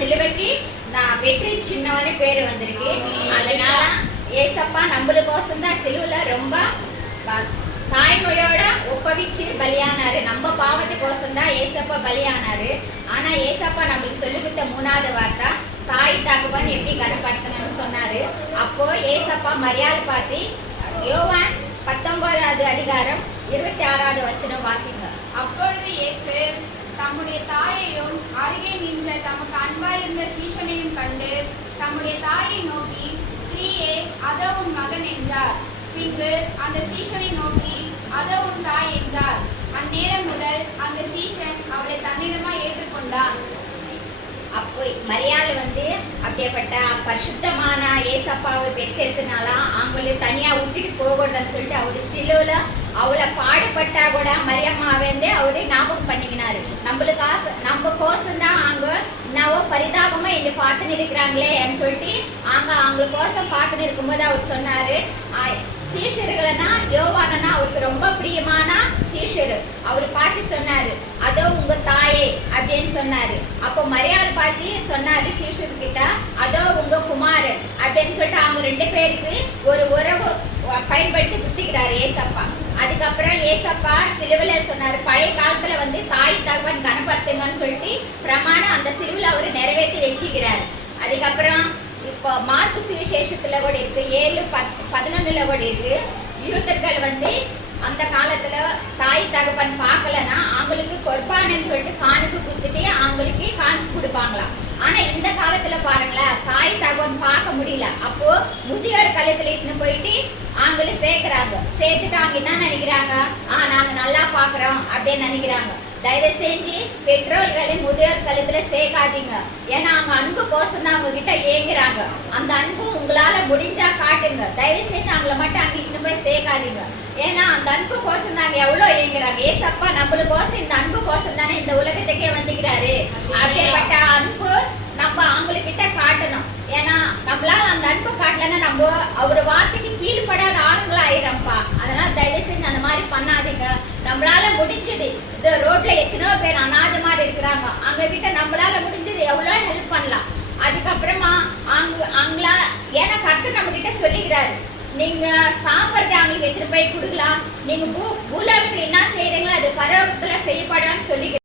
சிலுவைக்கு நான் வெற்றி சின்னவனே பேர் வந்திருக்கு. அதனால ஏசப்பா நம்மளுக்கோசம் தான் சிலுவைல ரொம்ப தாய்மொழியோட ஒப்பவிச்சு பலியானாரு. நம்ம பாவத்துக்கோசம் தான் ஏசப்பா பலியானாரு. ஆனா ஏசப்பா நம்மளுக்கு சொல்லி கொடுத்த 3வது வார்த்தை தாய் தகப்பன் எப்படி கனப்படுத்தணும்னு சொன்னாரு. அப்போ ஏசப்பா மரியாதை பார்த்து யோவான் 19வது அதிகாரம் 26வது வசனம் வாசிங்க. அப்பொழுது இயேசு தம்முடைய தாயையும் அருகே நின்ற தமக்கு அன்பாயிருந்த சீஷனையும் கண்டு தம்முடைய தாயை நோக்கி, ஸ்திரீயே, அதோ உன் மகன் என்றார். பின்பு அந்த சீஷனை நோக்கி, அதோ உன் தாய் என்றார். அந்நேரம் முதல் அந்த சீஷன் அவளை தன்னிடமாய் ஏற்றுக்கொண்டான். அப்போ மரியாதை அப்படியேப்பட்ட பரிசுத்தமான ஏசப்பாவை பெற்றெடுத்தனால அவங்களை தனியா விட்டுட்டு போகக்கூடாதுன்னு சொல்லிட்டு அவரு சிலுவைல அவளை பாடுபட்டா கூட மரியம்மாவே அவரு ஞாபகம் பண்ணிக்கினாரு. நம்ம கோசம்தான் அவங்க என்னவோ பரிதாபமா என்னை பார்த்துன்னு இருக்கிறாங்களேன்னு சொல்லிட்டு அவங்களுக்கு கோசம் பார்த்துன்னு இருக்கும்போது அவர் சொன்னாரு, சீஷர்கள்னா யோவானா அவருக்கு ரொம்ப பிரியமான சீஷர். அவரு பார்த்து சொன்னாரு, அதோ உங்க தாயே அப்படின்னு சொன்னாரு. அப்போ மரியாதை பார்த்து சொன்னாரு சீஷர் கிட்ட, அதோ உங்க குமார் அப்படின்னு சொல்லிட்டு அவங்க 2 பேருக்கு ஒரு உறவு பயன்படுத்தி சுத்திக்கிறாரு ஏசப்பா. அதுக்கப்புறம் ஏசப்பா சிலுவையில சொன்னாரு, பழைய காலத்துல தாய் தகவன் கனப்படுத்துங்கன்னு சொல்லிட்டு பிரமாணம் அந்த சிலுவையில அவரு நிறைவேற்றி வச்சுக்கிறாரு. அதுக்கப்புறம் இப்போ மார்க்கு சுவிசேஷத்துல கூட இருக்கு, 7:11 கூட இருக்கு. யூதர்கள் அந்த காலத்துல தாய் தகப்பன் பார்க்கலன்னா அவங்களுக்கு கொர்பானன்னு சொல்லிட்டு காணுக்கு குத்துட்டு அவங்களுக்கு காணுக்கு கொடுப்பாங்களாம். ஆனா இந்த காலத்துல பாருங்களேன், தாய் தகவன் பார்க்க முடியல. அப்போ முதியோர் கழுத்துல இட்டுன்னு போயிட்டு அவங்கள சேர்த்துட்டு அவங்க என்ன நினைக்கிறாங்க, நாங்க நல்லா பாக்குறோம் அப்படின்னு நினைக்கிறாங்க. தயவு செஞ்சு பெற்றோர்களை முதியோர் கழுத்துல சேர்க்காதீங்க. ஏன்னா அவங்க அன்பு கோசம் தான் அவங்க கிட்ட ஏங்குறாங்க. அந்த அன்பு உங்களால முடிஞ்சா காட்டுங்க. தயவு செஞ்சு அவங்கள மட்டும் அங்க இன்னும் போய் சேர்க்காதீங்க. ஏன்னா அந்த அன்பு கோசம் தாங்க எவ்வளவு ஏங்குறாங்க. ஏசப்பா நம்மளுக்கோசம் இந்த அன்பு கோசம் தானே இந்த உலகத்துக்கே வந்துக்கிறாரு. அப்படிப்பட்ட அன்பு நம்ம அவங்கக்கிட்ட காட்டணும். ஏன்னா நம்மளால அந்த அன்பு காட்டலன்னா நம்ம அவரு வார்த்தைக்கு கீழ்படாத ஆளுங்களா ஆயிரம்ப்பா. அதனால தயவு செஞ்சு அந்த மாதிரி பண்ணாதீங்க. நம்மளால முடிஞ்சது, இந்த ரோட்ல எத்தனையோ பேர் அநாத மாதிரி இருக்கிறாங்க, அங்க கிட்ட நம்மளால முடிஞ்சது எவ்வளவு ஹெல்ப் பண்ணலாம். அதுக்கப்புறமா அவங்களா ஏன்னா கர்த்தர் நம்ம கிட்ட சொல்லிக்கிறாரு, நீங்க சாப்பிட்றது அவங்களுக்கு எடுத்துட்டு போய் கொடுக்கலாம். நீங்க பூலோகத்துல என்ன செய்யறீங்களோ அது பரவத்துல செய்யப்படான்னு சொல்லி